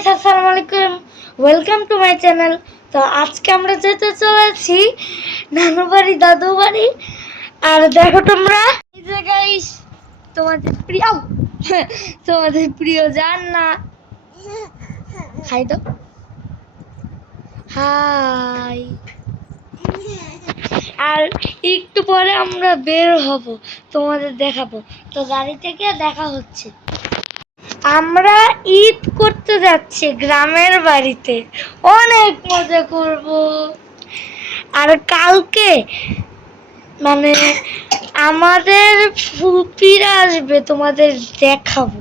Guys আসসালামু আলাইকুম। Welcome to my channel তো আজকে আমরা যেতে চলেছি নানু বাড়ি দাদু বাড়ি আর দেখো তোমরা, এই যে গাইস তোমাদের প্রিয়! তোমাদের প্রিয় জান না হাই তো। হাই আর একটু পরে আমরা বের হব, তোমাদের দেখাবো। তো গাড়ি থেকে দেখা হচ্ছে। আমরা ঈদ করতে যাচ্ছি গ্রামের বাড়িতে। অনেক মজা করব। আর কালকে মানে আমাদের ফুপিরা আসবে, তোমাদের দেখাবো।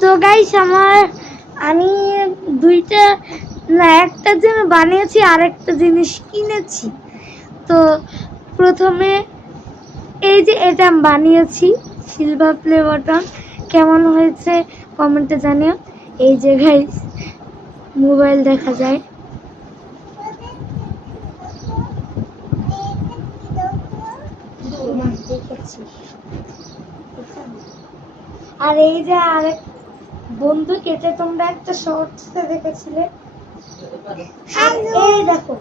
তো গাইস আমার, আমি দুইটা, না, একটা জিনিস বানিয়েছি আর একটা জিনিস কিনেছি। তো প্রথমে এই যে এটা আমি বানিয়েছি সিলভার প্লে বাটন কেমন হয়েছে কমেন্টে জানিও। এই যে গাইস মোবাইল দেখা যায়। আর এই যে আরেক বন্ধু কেটে তোমরা একটা শর্টসে দেখেছিলে। এই দেখো।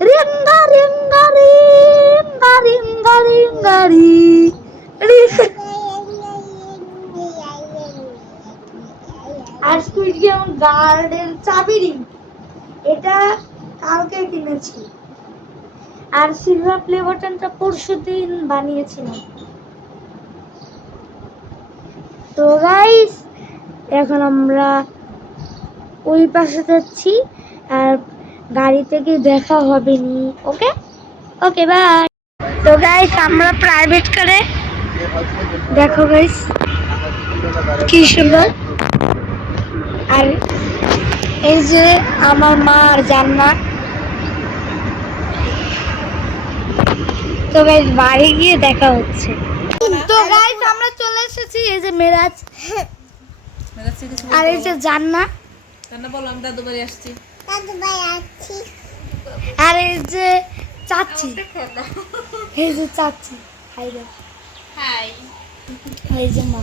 রিঙ্গা রিঙ্গা রিঙ্গা রিঙ্গা রিঙ্গা রি রি- আর স্কুইড গেম গার্ডের চাবি রিং এটা কালকে কিনেছি। আর সিলভার প্লে বাটনটা পরশু দিন বানিয়েছিলাম। তো গাইস এখন আমরা ওই পাশে যাচ্ছি আর গাড়ি থেকে দেখা হবে নি ওকে? ওকে বাই তো গাইস আমরা প্রাইভেট কারে দেখো গাইস কি সুন্দর। আর এই যে আমার মা আর জান্নাত তো গাইস বাড়ি গিয়ে দেখা হচ্ছে। তো গাইস আমরা চলে এসেছি এই যে মেরাজ। আর এই যে জান্না। রান্না বলো আমি দাদু বাড়ি আসছি। আর এই যে চাচি। এই যে চাচি। হাই রে। হাই। এই যে মা।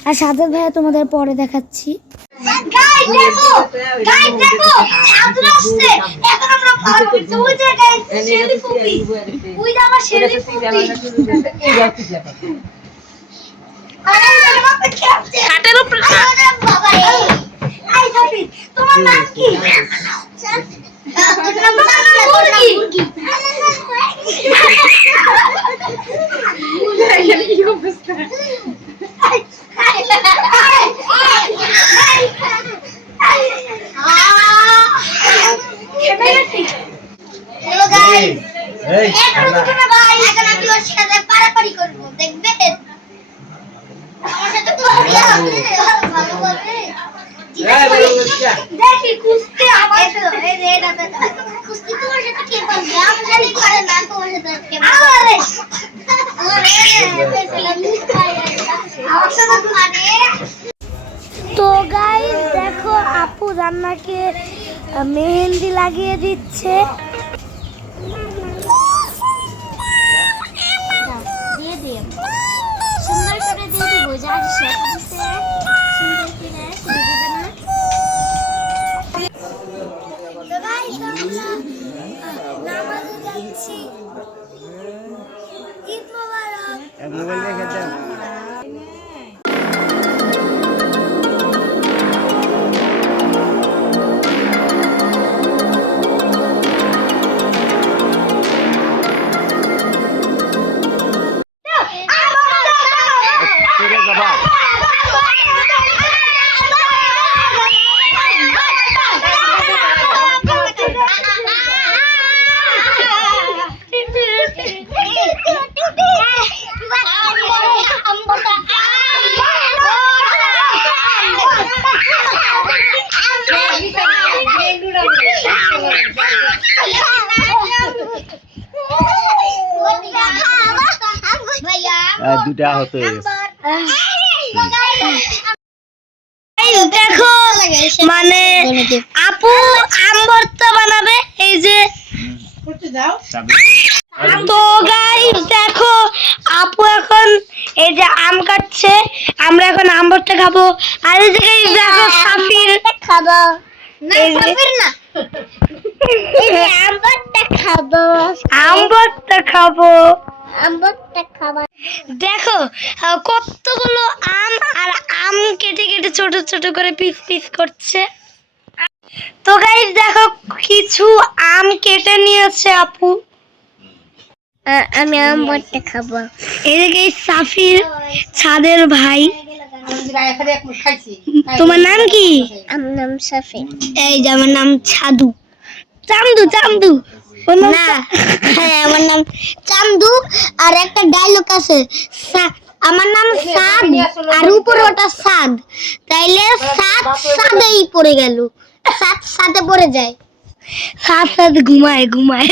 আর সাজ্জাদ ভাইয়া তোমাদের পরে দেখাচ্ছি ছাত্র আসছে এখন আমরা পার করতে ওই যে গাইস শেলি ফুপি ওই যে আমার শেলি ফুপি হাটের উপরে বাবা এই আই সাবিত তোমার নাম কি তোমার নাম মুরগি হ্যালো গাইস এই এখন ভাই এখন আমি ওর সাথে পারাপারি করব দেখবেন আমার সাথে পারিয়া হবে ভালো করবে দেখি কুস্তি আমার তো, এই যে এটা তো, কুস্তি সাথে কে পারবে আমার সাথে পারে না তোমার সাথে কে আমারে আমার! আমার সাথে মানে তো গাইস দেখো আপু রান্নাকে মেহেন্দি লাগিয়ে দিচ্ছে। দিয়ে দিয়ে সুন্দর করে দিয়ে দিব যা Aduh dah hotel. Ah. দেখো মানে আপু আম ভর্তা বানাবে এই যে তো গাইস দেখো আপু এখন এই যে আম কাটছে আমরা এখন আম ভর্তা খাব। আর এই যে guys দেখো সাফির। খাব। আম ভর্তা খাব আম ভর্তা খাব। আম ভর্তা খাব। দেখো কতগুলো আম আর আম কেটে কেটে ছোট ছোট করে পিস পিস করছে। তো গাইস দেখো কিছু আম কেটে নিয়েছে আপু। আমি আম ভর্তা খাব। এদিকে সাফির ছাদের ভাই। তোমার নাম কি? আমার নাম সাফি এই যে আমার নাম ছাদু। চান্দু চান্দু। ওর না চান্দু আর একটা ডায়লগ আছে আমার নাম সাদ আর উপরে ওটা সাদ। তাইলে সাত সাদেই পড়ে গেল। সাত সাথে পড়ে যায়। সাত সাত ঘুমায় ঘুমায়।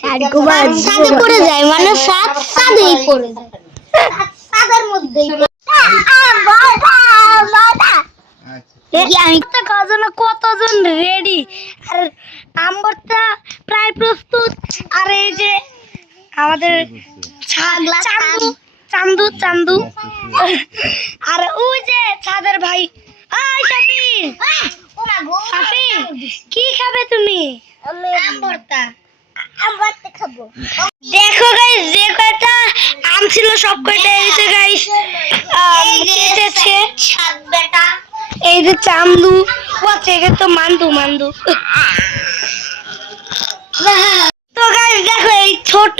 সাত সাদে পড়ে যায় মানে সাত সাদেই পড়ে যায়। সাদের মধ্যেই। আমি কতজন রেডি আর আম্বরটা প্রায় প্রস্তুত। আর এই যে আমাদের চান্দু চান্দু চান্দু আর ওই যে ছাদের ভাই। আয় সাফি সাফি কি খাবে তুমি? আম ভর্তা। আম ভর্তা খাব। দেখো গাইস যে কয়টা আম ছিল সব কয়টা এসে গাইস কেটেছে। এই যে চান্দু ও থেকে তো মান্দু মান্দু। তো গাইস দেখো এই ছোট,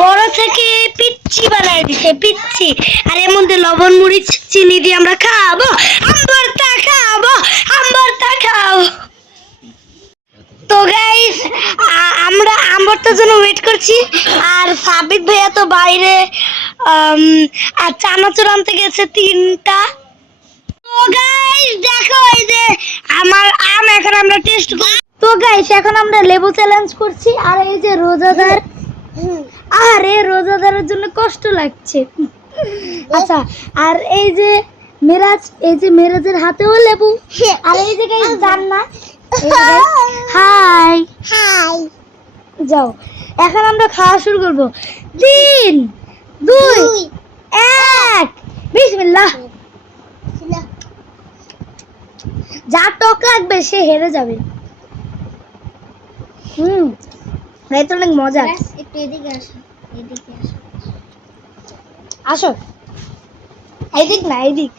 বড় থেকে পিচ্ছি বানাই দিছে পিচ্ছি আর এর মধ্যে লবণ, মরিচ, চিনি দিয়ে আমরা খাব। আম্বরটা খাব আম্বরটা খাব তো গাইস আমরা আম্বরটার জন্য ওয়েট করছি। আর সাবিক ভাইয়া তো বাইরে আর চানাচুর আনতে গেছে তিনটা। তো গাইস দেখো এই যে আমার আম এখন আমরা টেস্ট করি গাইস এখন আমরা লেবু চ্যালেঞ্জ করছি আর এই যে রোজাদার আর আরে রোজাদারের জন্য কষ্ট লাগছে। আচ্ছা আর এই যে মেরাজ এই যে মেরাজের হাতেও লেবু আর এই যে গাইস জান্নাত হাই। হাই। যাও এখন আমরা খাওয়া শুরু করব। তিন দুই এক বিসমিল্লাহ। যা টক লাগবে সে হেরে যাবে। হুম এই তো অনেক মজা একটু এদিকে আসো এদিকে আসো। আসো। এইদিক না এইদিক।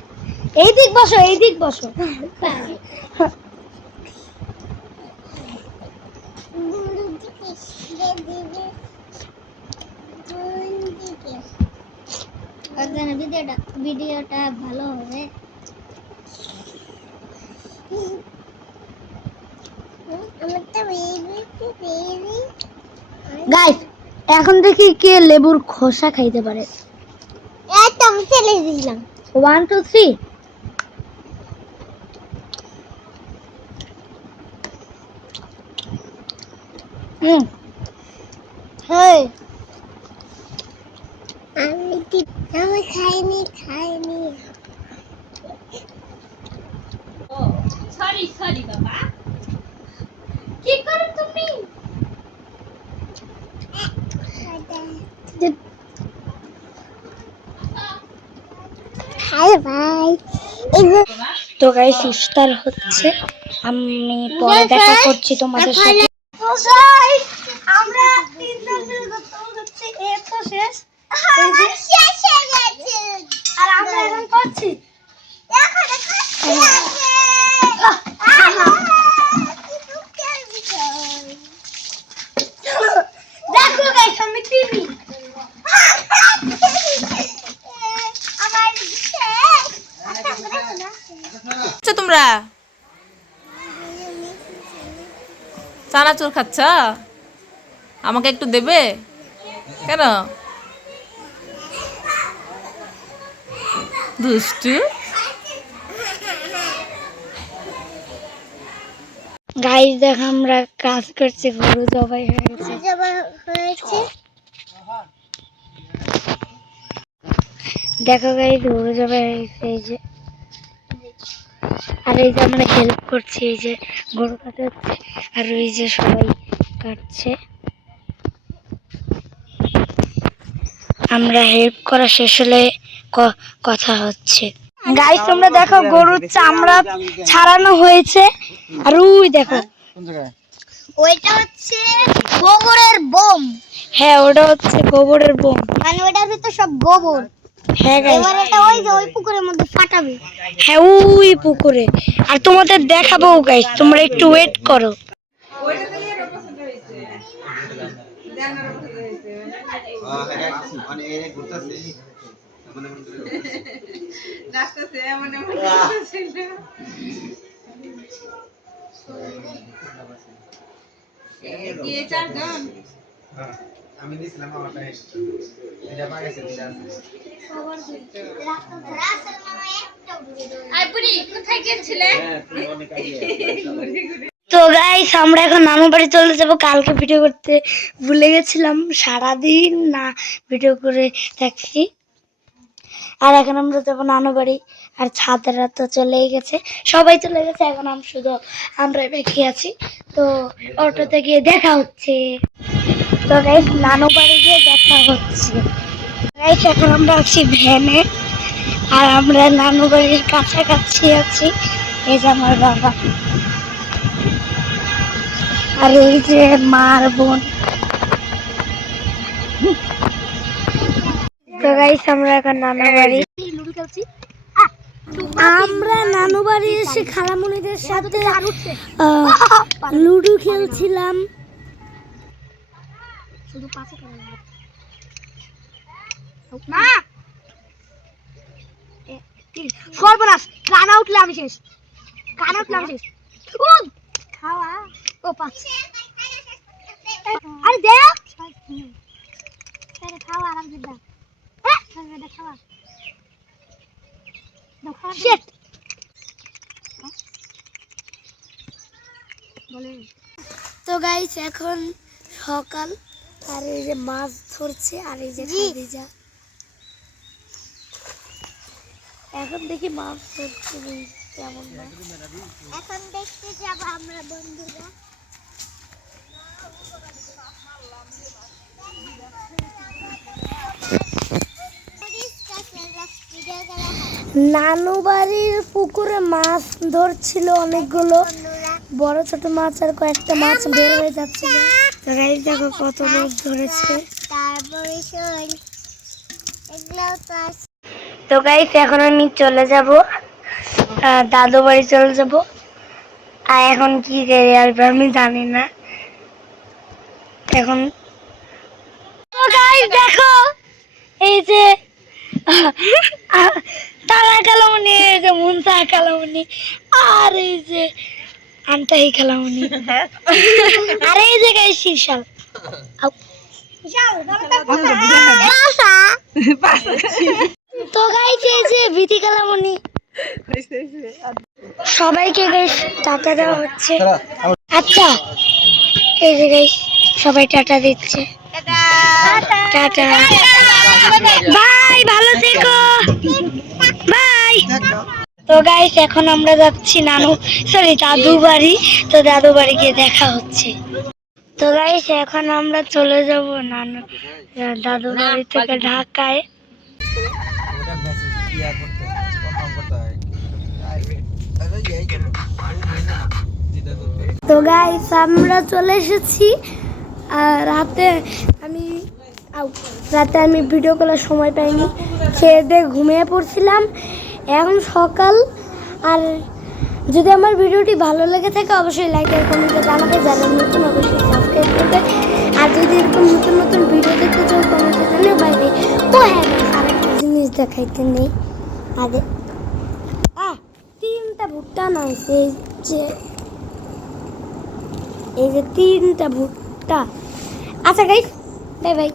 এইদিক বসো এইদিক বসো। ভিডিওটা ভিডিওটা ভালো হবে। গাইস এখন দেখি কে লেবুর খোসা খাইতে পারে। একটা আমি ফেলে দিলাম। ওয়ান টু থ্রি হুম। হ্যাঁ আমি আমি খাইনি খাইনি। সরি সরি বাবা। কি করো তুমি? হাই ভাই তো গাইস ইফতার হচ্ছে। আমি পরে দেখা করছি তোমাদের সাথে। আমরা তিনজন মিলে করতে করছি এ তো শেষ। এই যে শেষ হয়ে গেছে। আর আমরা এখন করছি। এখন খাচ্ছি দেখো গাইস আমি টিভি আমার আচ্ছা তোমরা চানাচুর খাচ্ছ? আমাকে একটু দেবে? কেন? দুষ্টু। গাইস দেখো আমরা কাজ করছি, গরু জবাই হয়ে গেছে হয়েছে। দেখো গাইস গরু জবাই হয়ে গেছে এই যে। আর এই যে আমরা হেল্প করছি এই যে গরু কাটা আর ওই যে সবাই কাটছে। আমরা হেল্প করা শেষ হলে কথা হচ্ছে। গাইস তোমরা দেখো গরুর চামড়া ছাড়ানো হয়েছে। আর ওই দেখো। ওইটা হচ্ছে গোবরের বোম। হ্যাঁ ওটা হচ্ছে গোবরের বোম। মানে ওটার ভিতর সব গোবর। হ্যাঁ ওই যে ওই পুকুরের মধ্যে ফাটাবে হ্যাঁ ওই পুকুরে আর তোমাদের দেখাবো গাইস তোমরা একটু ওয়েট করো তো গাইস আমরা এখন নানু বাড়ি চলে যাব। কালকে ভিডিও করতে ভুলে গেছিলাম। সারাদিন না ভিডিও করে থাকছি আর এখন আমরা যাব নানু বাড়ি। আর ছাদেরা তো চলেই গেছে। সবাই চলে গেছে এখন আমি শুধু আমরা বাকি আছি। তো অটোতে গিয়ে দেখা হচ্ছে। তো গাইস নানু বাড়ি গিয়ে দেখা হচ্ছে। গাইস এখন আমরা আছি ভ্যানে, আর আমরা নানু বাড়ির কাছাকাছি আছি। এই যে আমার বাবা। আর এই যে মার বোন। তো গাইস আমরা এখন নানু বাড়ি। আমরা নানু বাড়ি এসে খালামুনিদের সাথে লুডো খেলছিলাম। মা! সর্বনাশ! কানা উঠলে আমি শেষ। কানা উঠলে আমি শেষ। খাওয়া। ও আরে দেখ আরে খাওয়া আরাম দাও খাওয়া। শিট তো গাইস এখন সকাল। আর এই যে মাছ ধরছে আর এই যে খাদিজা এখন দেখি মাছ ধরছে তেমন না। এখন দেখতে যাব আমরা বন্ধুরা। নানু বাড়ির পুকুরে মাছ ধরছিল অনেকগুলো। বড় ছোট মাছ আর কয়েকটা মাছ বের হয়ে যাচ্ছিল। তো গাইস দেখো কত লোক ধরেছে। তো গাইস এখন আমি চলে যাব। দাদু বাড়ি চলে যাব। আর এখন কি করে আসবে আমি জানি না। এখন দেখো, এই যে তারা কালামনি এই যে মুনসা কালামনি আর এই যে আন্তাহি কালামনি আর এই যে গাইস শীর্ষাল তো এই যে ভীতি কালামনি সবাইকে গাইস টাটা দেওয়া হচ্ছে। আচ্ছা। এই যে গাইস সবাই টাটা দিচ্ছে। টাটা। বাই ভালো থেকো। বাই তো গাইস এখন আমরা যাচ্ছি নানু সরি দাদু বাড়ি। তো দাদু বাড়ি গিয়ে দেখা হচ্ছে। তো গাইস এখন আমরা চলে যাব নানু দাদু বাড়ি থেকে ঢাকায়। তো গাইস আমরা চলে এসেছি। আর রাতে আমি রাতে আমি ভিডিও করার সময় পাইনি। খেয়ে দিয়ে ঘুমিয়ে পড়ছিলাম। এখন সকাল, আর যদি আমার ভিডিওটি ভালো লেগে থাকে, অবশ্যই লাইক আর কমেন্টে জানাবে। যারা নতুন, অবশ্যই সাবস্ক্রাইব করবে। আর যদি এরকম নতুন নতুন ভিডিও দেখতে চাও কমেন্টে জানিও। বাইরে ও হ্যাঁ আরেকটা জিনিস দেখাইতে নেই। আহ, তিনটা ভুট্টা না, এই যে এই যে তিনটা ভুট্টা। আচ্ছা গাইস বাই বাই